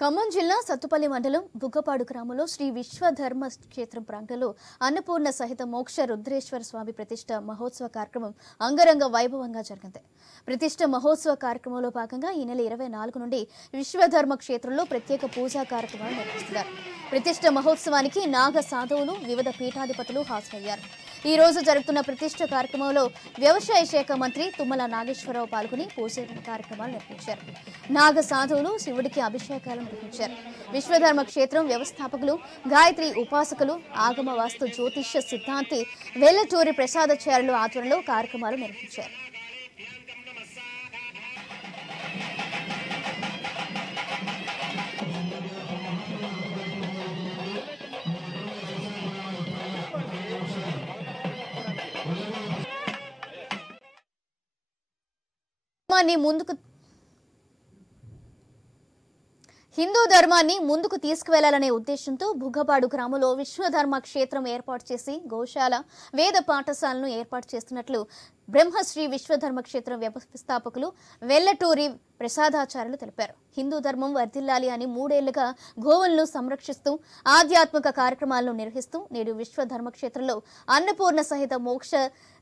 ఖమ్మం జిల్లా సత్తుపల్లి మండలం బుగ్గపాడు గ్రామంలో శ్రీ విశ్వధర్మ క్షేత్రం ప్రాంగణంలో అన్నపూర్ణ సహిత మోక్ష రుద్రేశ్వర స్వామి ప్రతిష్ట మహోత్సవ కార్యక్రమం అంగరంగ వైభవంగా జరిగింది. ప్రతిష్ట మహోత్సవ కార్యక్రమంలో భాగంగా ఈ నెల 24 నుండి విశ్వధర్మ క్షేత్రంలో ప్రత్యేక పూజా కార్యక్రమాలు నిర్వహిస్తున్నారు. ప్రతిష్ట మహోత్సవానికి నాగ సాధువులు వివిధ పీఠాధిపతులు హాజరయ్యారు. ఈ రోజు జరుగుతున్న ప్రతిష్ట కార్యక్రమంలో వ్యవసాయ శాఖ మంత్రి తుమ్మల నాగేశ్వరరావు పాల్గొని పూజా కార్యక్రమాలు నిర్వహించారు. నాగ సాధువులు శివుడికి అభిషేకాలు నిర్వహించారు. విశ్వధర్మ క్షేత్రం వ్యవస్థాపకులు, గాయత్రి ఉపాసకులు, ఆగమ వాస్తు జ్యోతిష్య సిద్ధాంతి వెల్లటూరి ప్రసాదాచార్యులు ఆధ్వర్యంలో కార్యక్రమాలు నిర్వహించారు. హిందూ ధర్మాన్ని ముందుకు తీసుకువెళ్లాలనే ఉద్దేశంతో బుగ్గపాడు గ్రామంలో విశ్వధర్మ క్షేత్రం ఏర్పాటు చేసి గోశాల, వేద పాఠశాలను ఏర్పాటు చేస్తున్నట్లు బ్రహ్మశ్రీ విశ్వధర్మ క్షేత్రం వ్యవస్థాపకులు వెల్లటూరి ప్రసాదాచార్యులు తెలిపారు. హిందూ ధర్మం వర్ధిల్లాలి అని 3 ఏళ్లుగా గోవులను సంరక్షిస్తూ ఆధ్యాత్మిక కార్యక్రమాలను నిర్వహిస్తూ నేడు విశ్వధర్మ క్షేత్రంలో అన్నపూర్ణ సహిత మోక్ష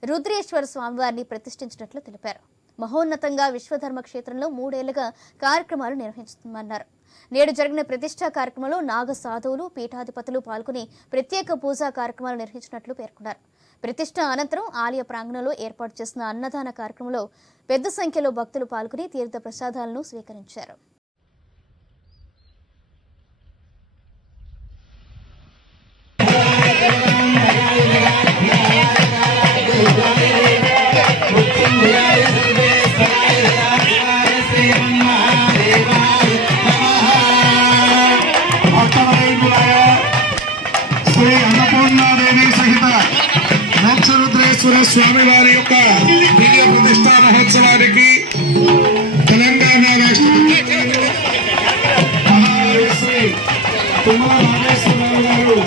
రుద్రేశ్వర స్వామివారిని ప్రతిష్ఠించినట్లు తెలిపారు. మహోన్నతంగా విశ్వధర్మ క్షేత్రంలో 3 ఏళ్లుగా కార్యక్రమాలు నిర్వహిస్తున్నామన్నారు. నేడు జరిగిన ప్రతిష్ఠా కార్యక్రమంలో నాగ సాధువులు, పీఠాధిపతులు పాల్గొని ప్రత్యేక పూజా కార్యక్రమాలు నిర్వహించినట్లు పేర్కొన్నారు. ప్రతిష్ఠ అనంతరం ఆలయ ప్రాంగణంలో ఏర్పాటు చేసిన అన్నదాన కార్యక్రమంలో పెద్ద సంఖ్యలో భక్తులు పాల్గొని తీర్థ ప్రసాదాలను స్వీకరించారు. శ్రీ అన్నపూర్ణాదేవి సహిత మోక్షరుద్రేశ్వర స్వామి వారి యొక్క దివ్య ప్రతిష్టా మహోత్సవానికి తెలంగాణ రాష్ట్ర శ్రీ తుమ్మల నాగేశ్వరరావు గారు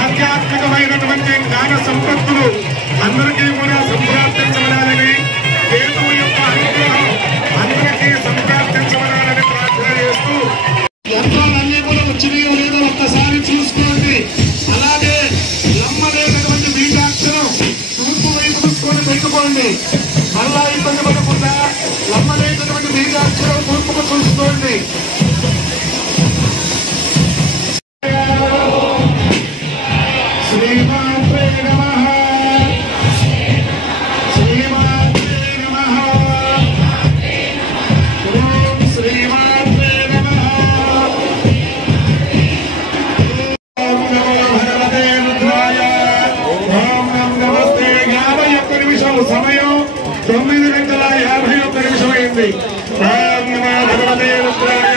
ఆధ్యాత్మికమైనటువంటి జ్ఞాన సంపత్తులు అందరికీ కూడా సంప్రాప్తించబడాలని, దేవుడు యొక్క అనుగ్రహం అందరికీ సంప్రాప్తించబడాలని ప్రార్థన చేస్తూ యంత్రాలన్నీ కూడా వచ్చినాయో లేదో ఒక్కసారి చూసుకోండి. అలాగే లమ్మలేనటువంటి బీజాక్షరం తూర్పు వైపు చూసుకొని పెట్టుకోండి. మళ్ళా ఇబ్బంది పడకుండా లమ్మలేనటువంటి బీజాక్షరం తూర్పుకు చూసుకోండి. శ్రీమాత్రే నమః, శ్రీమాత్రే నమః, ఓం శ్రీమాత్రే నమః. ఓం నమో భగవతే రుద్రాయ, ఓం నమస్తే. 51 నిమిషాలు సమయం, 9:51 నిమిషం అయింది. ఓం నమో భగవతే రుద్రాయ.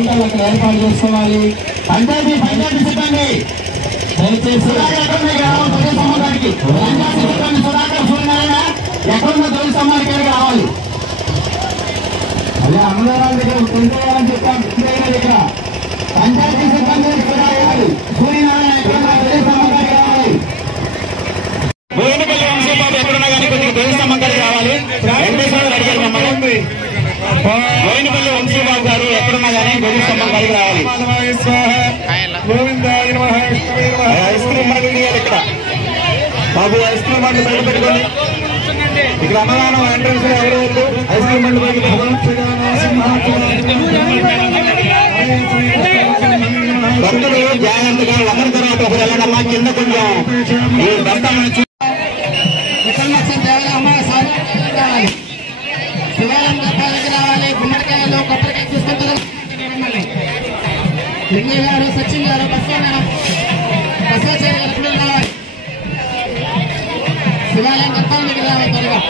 కౌంటర్లు అక్కడ ఏర్పాటు చేసుకోవాలి. పంచాయతీ సిబ్బంది దయచేసి తొలి సమాధానికి పంచాయతీ సిబ్బంది సుధాకర్ సూర్యనారాయణ ఎక్కడున్న తొలి సమాధానికి రావాలి. అదే అమ్మగారి దగ్గర తెలుసుకోవాలని చెప్పాను. దగ్గర పంచాయతీ సిబ్బంది సూర్యనారాయణ ఎక్కడున్న తొలి సమాధానికి రావాలి. బోయినపల్లి వంశీబాబు ఎక్కడున్నా కానీ కొద్దిగా తొలి సమాధానికి రావాలి. వెంకటేశ్వర అడిగారు మమ్మల్ని. బోయినపల్లి వంశీబాబు గారు ఎక్కడున్నా కానీ తొలి సమాధానికి రావాలి. ఐస్ క్రీమ్ బండి తీయాలి ఇక్కడ. బాబు ఐస్ క్రీమ్ బండి బయట పెట్టుకోండి. ఇక్కడ అన్నదానం ఎంట్రన్స్ ఎవరు వద్దు. ఐస్ క్రీమ్ బండి బయట భక్తులు జాగ్రత్తగా ఒకరి తర్వాత ఒకరు వెళ్ళడమ్మా. కింద కొంచెం శివాలయం గర్భాలకి రావాలి. గుమ్మడికాయలు కొబ్బరికాయ తీసుకుంటారు. లింగయ్య గారు, సచిన్ గారు, బసవాచార్య గారు కూడా రావాలి. శివాలయం గర్భాలకి రావాలి త్వరగా.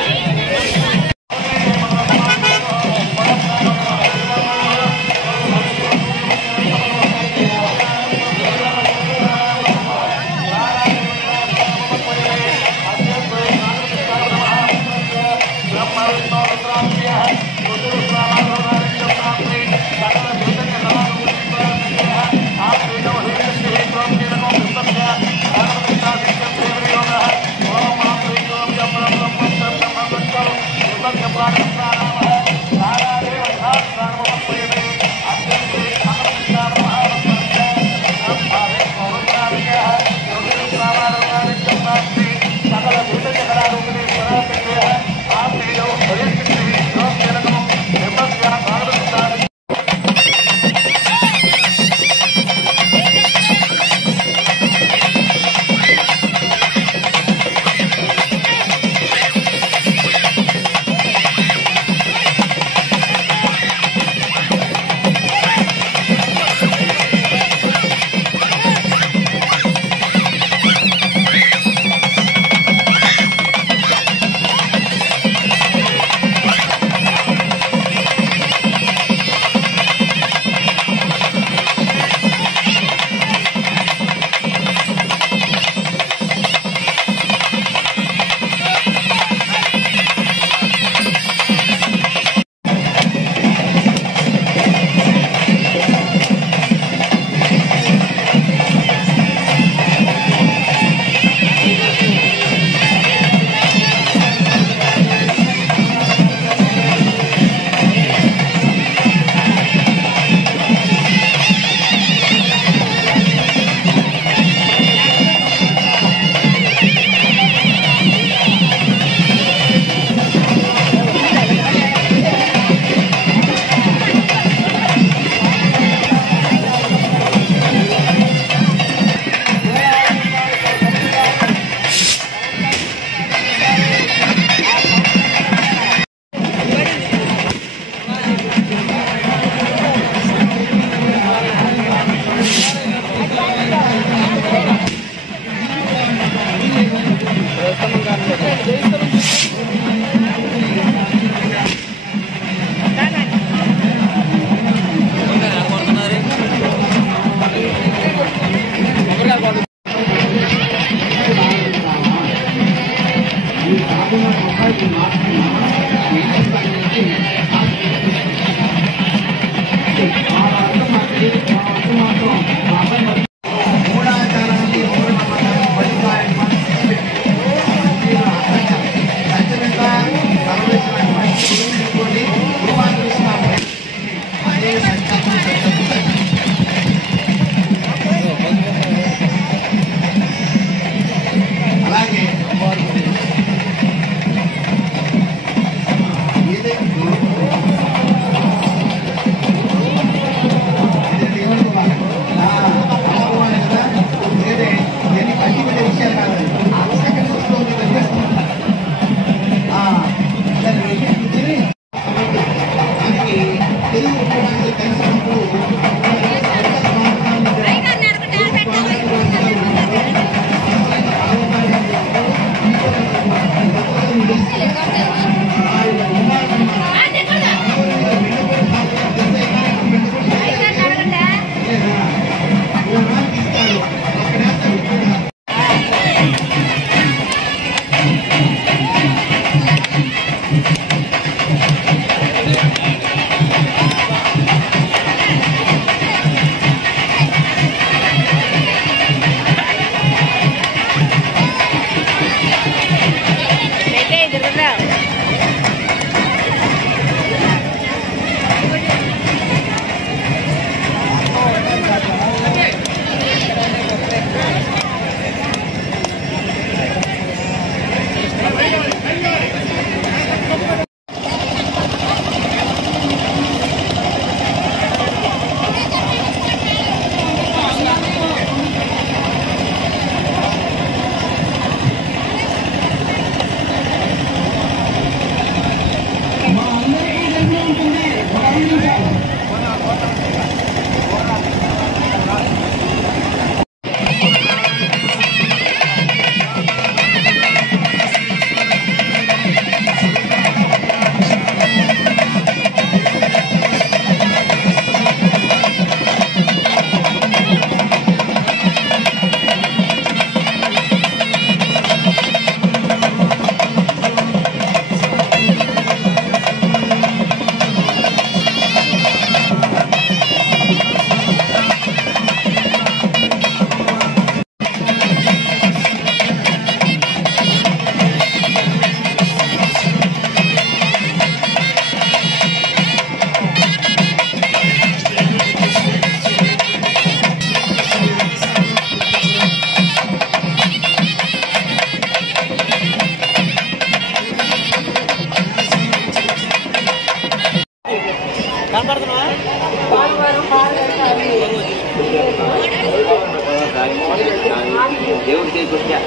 దేవుడి చేకూర్చా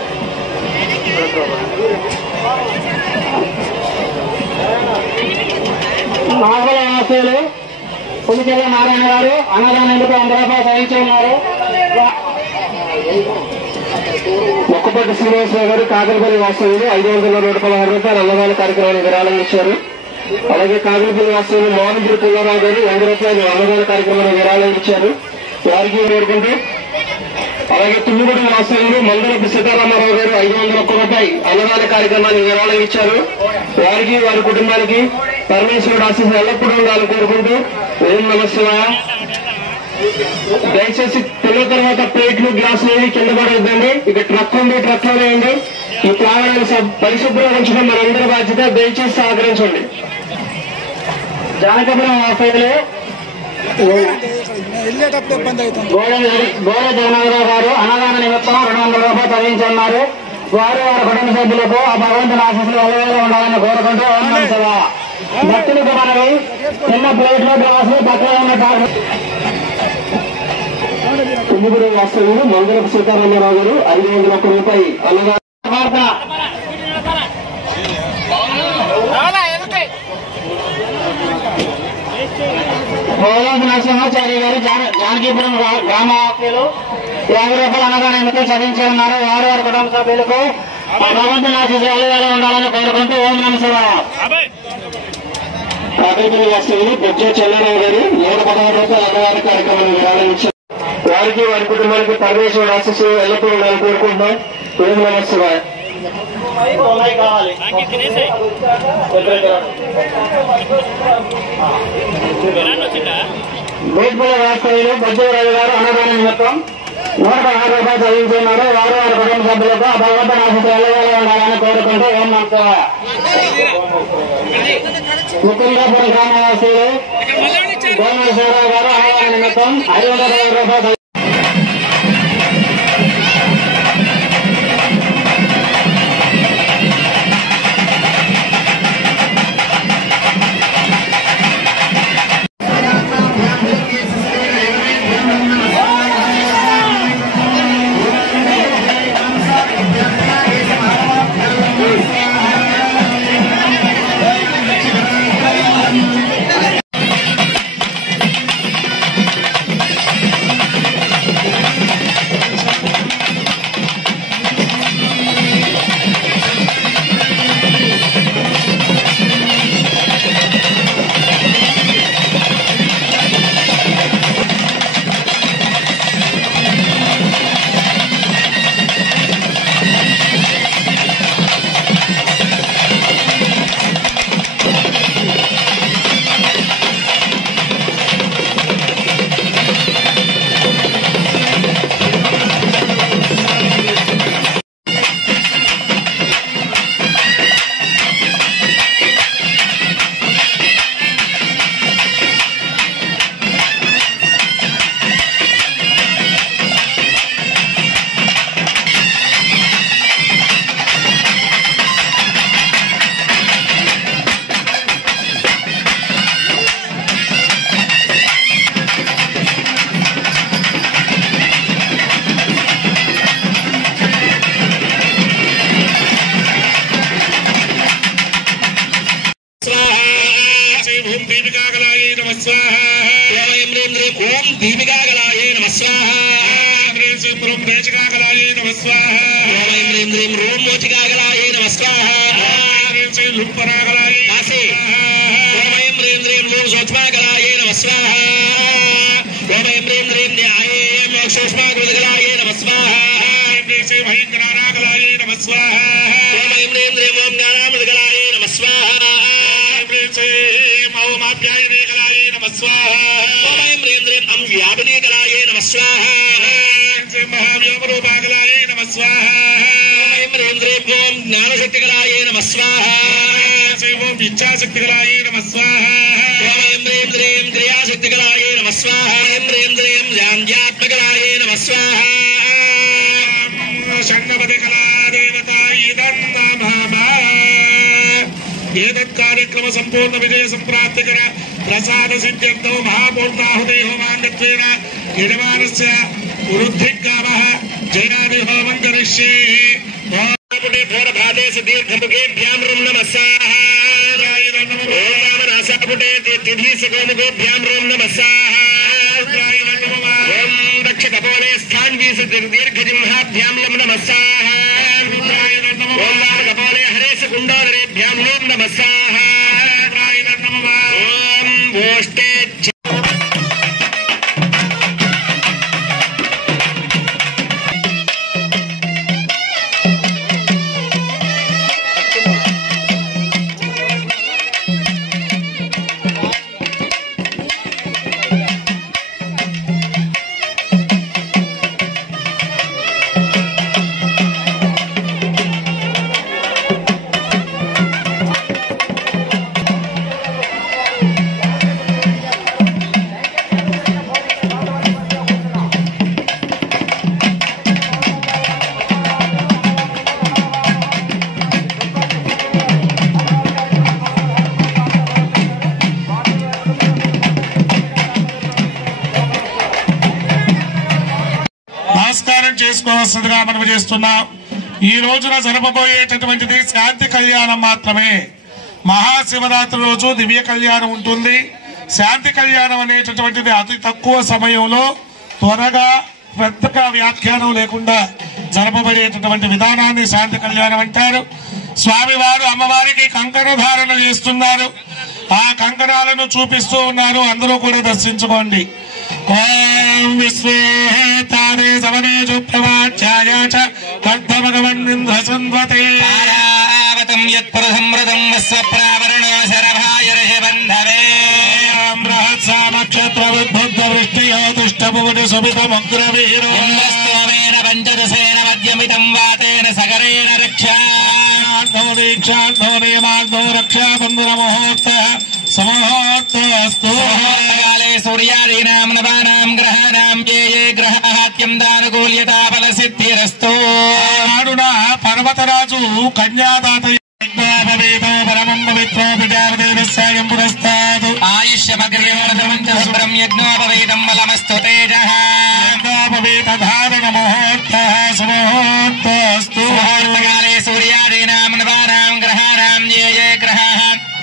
నాగల వాసులు పులిచెల్ల నారాయణ గారు అన్నదానందుకు 100 రూపాయలు సాధించి ఉన్నారు. మొక్కపట్టి శ్రీనివాసరావు గారు కాకరపల్లి వాస్తవ్యులు 516 రూపాయలు అన్నదాన కార్యక్రమానికి విరాళం ఇచ్చారు. అలాగే కాకరపల్లి వాస్తవ్యులు మోహన్పురి పుల్లారావు గారు 100 రూపాయలు అన్నదాన కార్యక్రమానికి విరాళం ఇచ్చారు. వారికి వేడుకుంటూ అలాగే తుమ్మిగూడ వాస్తవ్యులు మందరపు సీతారామారావు గారు 501 రూపాయలు అన్నదాన కార్యక్రమానికి విరాళం ఇచ్చారు. వారికి వారి కుటుంబానికి పరమేశ్వరుడు ఆశీస్సులు ఎల్లప్పుడూ ఉండాలని కోరుకుంటూ ఓం నమః శివాయ. దయచేసి తిన్న తర్వాత ప్లేట్లు గ్లాసులు ఏవి కింద పడవద్దండి. ఇక ట్రక్ ఉంది, ట్రక్ లో వేయండి. ఈ ప్రాంగణాన్ని పరిశుభ్రంగా ఉంచడం మనందరి బాధ్యత. దయచేసి సహకరించండి. జానకపురం వాస్తవ్యులు గోడ జగన్నాథరావు గారు అన్నదాన నిమిత్తం 200 రూపాయలు తగ్గించున్నారు. వారు వారి కుటుంబ సభ్యులకు ఆ భగవంతుని ఆశీస్సులు ఎల్లవేళ ఉండాలని కోరుకుంటూ ఓం నమః శివాయ. భక్తులకు మనవి చిన్న ప్లేట్లో గ్లాసులు పక్కన ఉన్న తుమ్మిగూడ వాస్తవ్యులు మందరపు సీతారామారావు గారు 501 రూపాయలు అన్నదాన నరసింహాచార్య గారు జానకీపురం గ్రామ వాసులు 50 రూపాయలు అన్నదాన నిమిత్తం చదివించి ఉన్నారు. వారు వారి కుటుంబ సభ్యులకు భగవంతుని ఆశీస్సులు ఉండాలని కోరుకుంటూ ఓం నమః శివాయ. కాకరపల్లి వాస్తవ్యులు బొజ్జ చెల్లారావు గారు 116 రూపాయలు అన్నదాన కార్యక్రమాన్ని విరాళం ఇచ్చారు. వారికి వారి కుటుంబానికి పరమేశ్వరుడు ఆశీస్సులు ఎల్లప్పుడూ ఉండాలని కోరుకుంటున్నాం. ఓం నమః శివాయ. బేట్పల్లి వాస్తవ్యులు బొజ్జరాజు గారు అన్నదాన నిమిత్తం 116 రూపాయలు చదివించున్నారు. వారు వారి కుటుంబ సభ్యులకు ఆ భగవంతుని ఆశీస్సులు ఎల్లవేళ ఉండాలని కోరుకుంటూ ఓం నమః శివాయ. ముకుందాపురం గ్రామవాసులు గోమేశ్వరరావు గారు అన్నదాన నిమిత్తం 520 రూపాయలు कार्यक्रम संपूर्ण विजय संप्राप्तिकर प्रसाद सिद्ध्यर्थो महापूर्णाहुति होमान्वित्वेन यजमानस्य वृद्धिग्गामः जयादि होमं करिष्ये घोरभादेश दीर्घमुखेभ्यां रुं नमस्साः ओम नासापुटे तिथि सगोमुखेभ्यां रुं नमस्साः ओम दक्षकपोले स्थान्वीस दीर्घजिह्वाभ्यां लं नमस्साः ओम वामकपोले हरेश कुण्डोदरेभ्यां लुं नमस्साः ओम गोष्ठे నమస్కారం చేసుకోవాల్సిందిగా మనం చేస్తున్నాం. ఈ రోజున జరపబోయేటటువంటిది శాంతి కళ్యాణం మాత్రమే. మహాశివరాత్రి రోజు దివ్య కళ్యాణం ఉంటుంది. శాంతి కళ్యాణం అనేటటువంటిది అతి తక్కువ సమయంలో త్వరగా పెద్దగా వ్యాఖ్యానం లేకుండా జరపబడేటటువంటి విధానాన్ని శాంతి కళ్యాణం అంటారు. స్వామివారు అమ్మవారికి కంకణ ధారణ చేస్తున్నారు. ఆ కంకణాలను చూపిస్తూ ఉన్నారు. అందరూ కూడా దర్శించుకోండి. ఓం విశ్వేతారే సవనేజు ప్రవాచ్యాయ చ కర్ధమగవన్నింద్ర సంవతే ఆరావతం యత్పరసమృతం వస్వప్రావరణో శరభాయ ఋషిబంధవే బ్రహత్సా నక్షత్ర విద్భుద్ధ వృష్టియో దుష్టభువని సుమితముగ్రవీరో స్తోమేన పంచదశేన మధ్యమితం వాతేన సగరేణ రక్షార్థో దీక్షార్థో నియమార్థో రక్షాబంధన ముహూర్త సమూహోర్తోస్తు కాలే సూర్యాదీనాం నవానాం గ్రహాణాం ఏ ఏ గ్రహాత్యం దానుకూల్యతా ఫల సిద్ధిరస్తు. నాడున పర్వతరాజు కన్యాదాత పరమం పవిత్రో ప్రజాపతిం పురస్తాదు ఆయుష్యమగ్రయమోదం యజ్ఞోపవీతం బలమస్తు తేజః యజ్ఞోపవీత ధారణ ముహూర్త సమూహోర్తోస్తు కాలే సూర్యాదీనాం నవానాం గ్రహాణాం ఏ ఏ గ్రహాః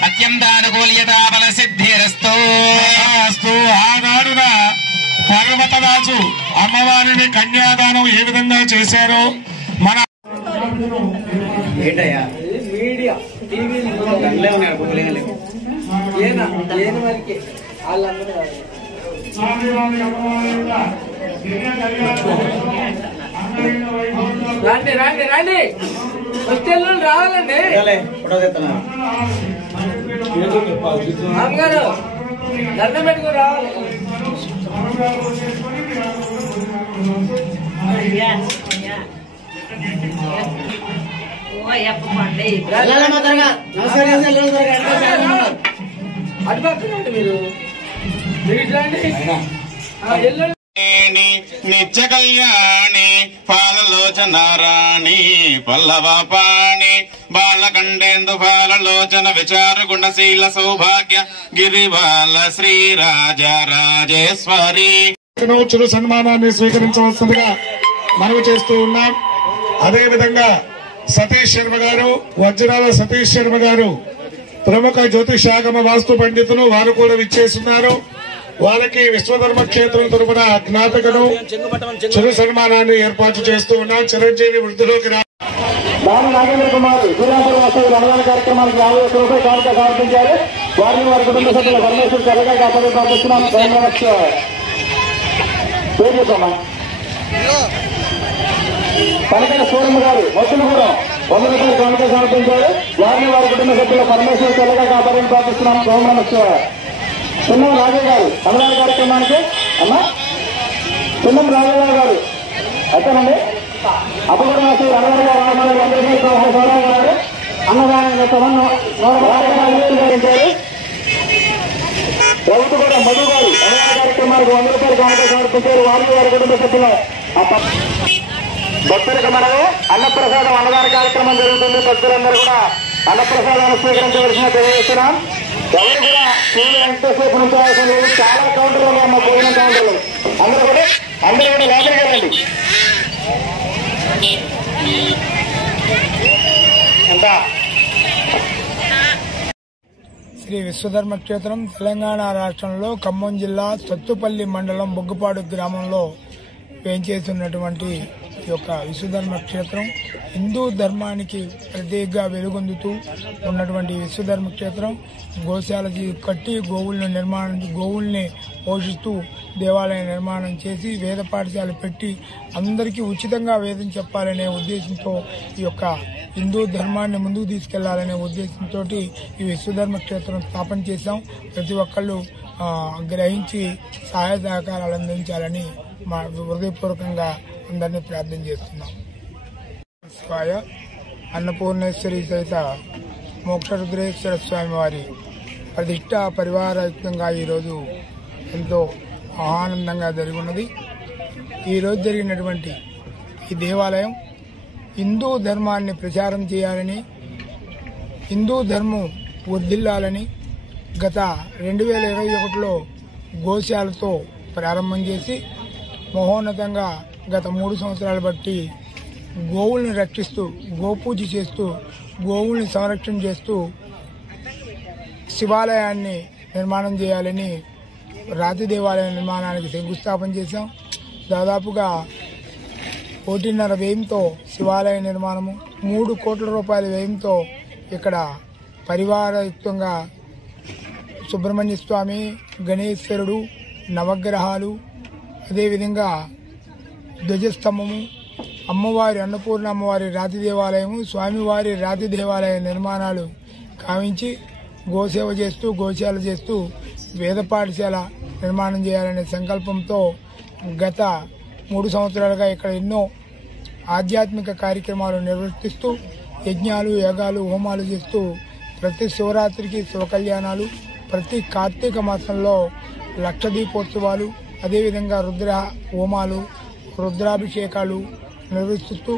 అత్యంతానుకూల్యతా ఫల సిద్ధిరస్తు. ఆనాడున పర్వతరాజు అమ్మవారిని కన్యాదానం ఏ విధంగా చేశారో మన మీడియా టీవీ రండి రండి రండి హోస్టల్ రావాలండి. అమ్మగారు దండం పెట్టుకుని రావాలి. అటు పక్కనండి మీరు నిత్య కళ్యాణి పాలలోచన రాణి పల్లవపాణి బాలకండేందు పాలలోచన విచార గుణశీల సౌభాగ్య గిరిబాల శ్రీరాజ రాజేశ్వరి చిరు సన్మానాన్ని స్వీకరించవలసిందిగా మనవి చేస్తూ ఉన్నాం. అదేవిధంగా సతీష్ శర్మ గారు, వజ్రాల సతీష్ శర్మ గారు ప్రముఖ జ్యోతిషాగమ వాస్తు పండితులు, వారు కూడా విచ్చేస్తున్నారు. వారికి విశ్వధర్మ క్షేత్రం తరపున జ్ఞాతకను చిరు సన్మానాన్ని ఏర్పాటు చేస్తూ ఉన్నాం. చిరంజీవి వృద్ధిలోకి నాగేంద్ర కుమార్ శ్రీరాంపురం వసతులు అన్నదాన కార్యక్రమానికి 50 రూపాయలు కానుక సమర్పించారు. వారిని వారి కుటుంబ సభ్యుల పరమేశ్వరు చల్లగా కాపాడి పంపిస్తున్నాం. పేరు చెప్పమ్మా. పనకల సూరమ్మ గారు మొత్తులగూడెం 100 రూపాయలు కానుక సమర్పించారు. వారిని వారి కుటుంబ సభ్యుల పరమేశ్వరు చల్లగా కాపాడి పంపిస్తున్నాం. ఓం నమః శివాయ. చిన్నం రాజయ్య గారు అన్నదాన కార్యక్రమానికి అమ్మా చిన్నం రాజయ్య గారు అతనండి అప్పుడు అన్నదాన ప్రభుత్వ కూడా మధు గారు అన్నదాన కార్యక్రమాలకు 100 రూపాయలు కానుక సమర్పించారు. వారికి వారి కుటుంబ సభ్యుల భక్తులకు మనము అన్నప్రసాదం అన్నదాన కార్యక్రమం జరుగుతుంది. భక్తులందరూ కూడా అన్నప్రసాదాన్ని స్వీకరించవలసిన తెలియజేస్తున్నాం. ఎవరు కూడా పూలు ఎంతసేపు ఉంచాల్సిన లేదు. చాలా కౌంటర్లు ఉన్నాయి అమ్మ, భోజనం కౌంటర్లు. అందరూ కూడా లోపలికి వెళ్ళండి. విశ్వధర్మ క్షేత్రం తెలంగాణ రాష్ట్రంలో ఖమ్మం జిల్లా సత్తుపల్లి మండలం బొగ్గుపాడు గ్రామంలో వేంచేస్తున్నటువంటి ఈ యొక్క విశ్వధర్మ క్షేత్రం హిందూ ధర్మానికి ప్రత్యేకంగా వెలుగొందుతూ ఉన్నటువంటి విశ్వధర్మ క్షేత్రం గోశాల కట్టి గోవుల్ని పోషిస్తూ దేవాలయ నిర్మాణం చేసి వేద పాఠశాల పెట్టి అందరికీ ఉచితంగా వేదం చెప్పాలనే ఉద్దేశంతో ఈ యొక్క హిందూ ధర్మాన్ని ముందుకు తీసుకెళ్లాలనే ఉద్దేశంతో ఈ విశ్వధర్మ క్షేత్రం స్థాపన చేశాం. ప్రతి ఒక్కళ్ళు గ్రహించి సహాయ సహకారాలు అందించాలని మా హృదయపూర్వకంగా అందరినీ ప్రార్థన చేస్తున్నాం. స్వాయ అన్నపూర్ణేశ్వరి సహిత మోక్షరుద్రేశ్వర స్వామి వారి ప్రతిష్ట పరివారయుక్తంగా ఈరోజు ఎంతో ఆనందంగా జరిగి ఉన్నది. ఈరోజు జరిగినటువంటి ఈ దేవాలయం హిందూ ధర్మాన్ని ప్రచారం చేయాలని, హిందూ ధర్మం వర్ధిల్లాలని గత 2021లో గోశాలతో ప్రారంభం చేసి మహోన్నతంగా గత 3 సంవత్సరాలు బట్టి గోవుల్ని రక్షిస్తూ, గోపూజ చేస్తూ, గోవుల్ని సంరక్షణ చేస్తూ శివాలయాన్ని నిర్మాణం చేయాలని రాతి దేవాలయ నిర్మాణానికి శంకుస్థాపన చేశాం. దాదాపుగా 1.5 వ్యయంతో శివాలయ నిర్మాణము, 3 కోట్ల రూపాయల వ్యయంతో ఇక్కడ పరివారయుక్తంగా సుబ్రహ్మణ్య స్వామి, గణేశ్వరుడు, నవగ్రహాలు, అదేవిధంగా ధ్వజస్తంభము, అమ్మవారి అన్నపూర్ణ అమ్మవారి రాతి దేవాలయము, స్వామివారి రాతి దేవాలయ నిర్మాణాలు కావించి గోసేవ చేస్తూ, గోశాల చేస్తూ వేద పాఠశాల నిర్మాణం చేయాలనే సంకల్పంతో గత 3 సంవత్సరాలుగా ఇక్కడ ఎన్నో ఆధ్యాత్మిక కార్యక్రమాలు నిర్వర్తిస్తూ యజ్ఞాలు, యాగాలు, హోమాలు చేస్తూ ప్రతి శివరాత్రికి శివకళ్యాణాలు, ప్రతి కార్తీక మాసంలో లక్ష దీపోత్సవాలు, అదేవిధంగా రుద్ర హోమాలు, రుద్రాభిషేకాలు నిర్వహిస్తూ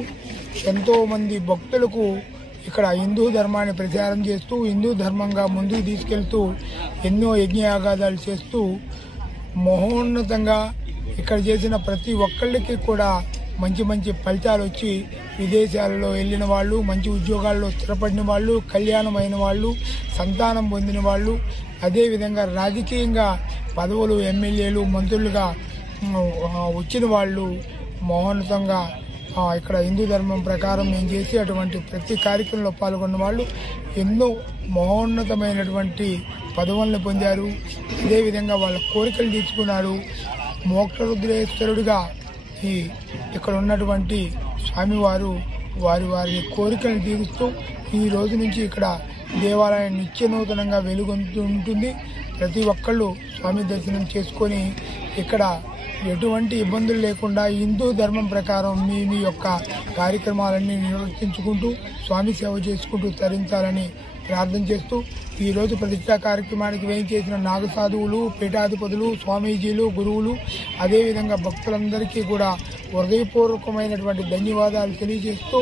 ఎంతో మంది భక్తులకు ఇక్కడ హిందూ ధర్మాన్ని ప్రచారం చేస్తూ, హిందూ ధర్మంగా ముందుకు తీసుకెళ్తూ ఎన్నో యజ్ఞయాగాదాలు చేస్తూ మహోన్నతంగా ఇక్కడ చేసిన ప్రతి ఒక్కళ్ళకి కూడా మంచి మంచి ఫలితాలు వచ్చి విదేశాలలో వెళ్ళిన వాళ్ళు, మంచి ఉద్యోగాల్లో స్థిరపడిన వాళ్ళు, కళ్యాణమైన వాళ్ళు, సంతానం పొందిన వాళ్ళు, అదేవిధంగా రాజకీయంగా పదవులు, ఎమ్మెల్యేలు, మంత్రులుగా వచ్చిన వాళ్ళు మహోన్నతంగా ఇక్కడ హిందూ ధర్మం ప్రకారం మేము చేసి అటువంటి ప్రతి కార్యక్రమంలో పాల్గొన్న వాళ్ళు ఎన్నో మహోన్నతమైనటువంటి పదవులను పొందారు. అదేవిధంగా వాళ్ళ కోరికలు తీర్చుకున్నారు. మోక్షరుద్రేశ్వరుడిగా ఇక్కడ ఉన్నటువంటి స్వామివారు వారి కోరికలను తీరుస్తూ ఈ రోజు నుంచి ఇక్కడ దేవాలయం నిత్య నూతనంగా వెలుగొందుతుంది. ప్రతి ఒక్కళ్ళు స్వామి దర్శనం చేసుకొని ఇక్కడ ఎటువంటి ఇబ్బందులు లేకుండా హిందూ ధర్మం ప్రకారం మీ యొక్క కార్యక్రమాలన్నీ నిర్వర్తించుకుంటూ స్వామి సేవ చేసుకుంటూ తరించాలని ప్రార్థన చేస్తూ ఈరోజు ప్రతిష్టా కార్యక్రమానికి వేయించేసిన నాగసాధువులు, పీఠాధిపతులు, స్వామీజీలు, గురువులు, అదేవిధంగా భక్తులందరికీ కూడా హృదయపూర్వకమైనటువంటి ధన్యవాదాలు తెలియజేస్తూ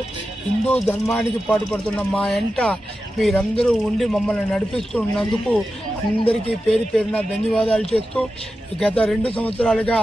హిందూ ధర్మానికి పాటుపడుతున్న మా ఎంట మీరందరూ ఉండి మమ్మల్ని నడిపిస్తున్నందుకు అందరికీ పేరు పేరున ధన్యవాదాలు చేస్తూ గత 2 సంవత్సరాలుగా